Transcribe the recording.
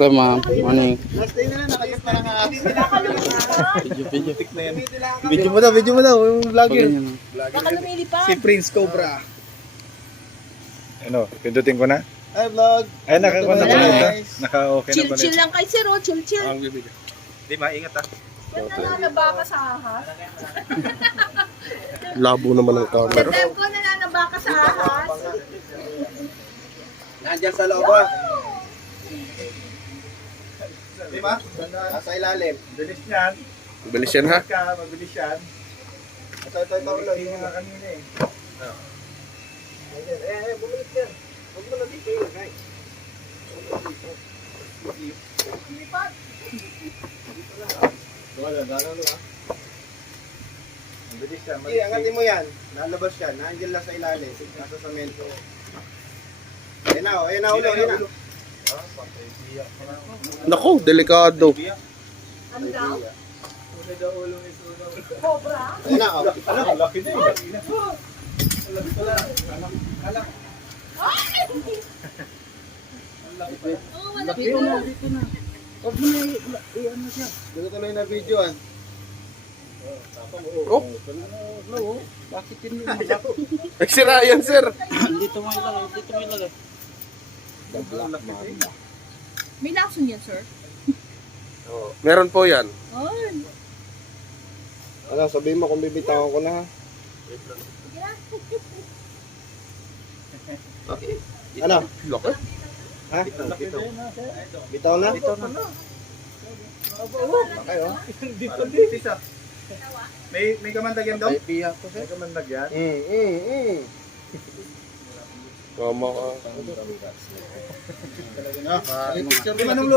Ito ma'am, morning. Last day na lang, nakayos na lang Video. Video mo daw, yung vlogger. Baka lumilipad. Si Prince Cobra. Ano, pindutin ko na? Hi vlog. Ay, naka-okay na Guys. Naka-okay na Chill, pala. chill lang kay Sir, oh. Chill, chill. Di, maingat ah. Yan nananaba ka sa ahas. Labo naman ng camera. Time ko nananaba ka sa ahas. Nandiyan sa loob ah. Di ba? Nasa ilalim. Bilis niyan. Bilis yan ha. Mabilis yan. Ito ulo. Hindi nga kanina eh. Bumalik yan. Huwag mo na dito yun, guys. Lumipad. Mabilis yan. Sige, angatin mo yan. Nalabas yan. Nandiyan lang sa ilalim. Nasa samento. Ayun na ulo. Naku, delikado. Ano daw? Cobra? Ayun na, oh. Ano? Laki na eh. Ay! Oo, malaki na. Huwag mo na i-ano siya. Dito tuloy na video ah. Oh, bakit yun yung Ay, si Ryan, sir. Dito mo ilagay. May lason yan, sir. Meron po yan. Ay. Ano, sabihin mo kung bibitawan ko na ha. Ano? Laki? Ha? Bitaw na? Bitaw na. Okay, oh. Dito. May kamandag yan daw? Piya ko May kamandag yan? Tama ka. Di manong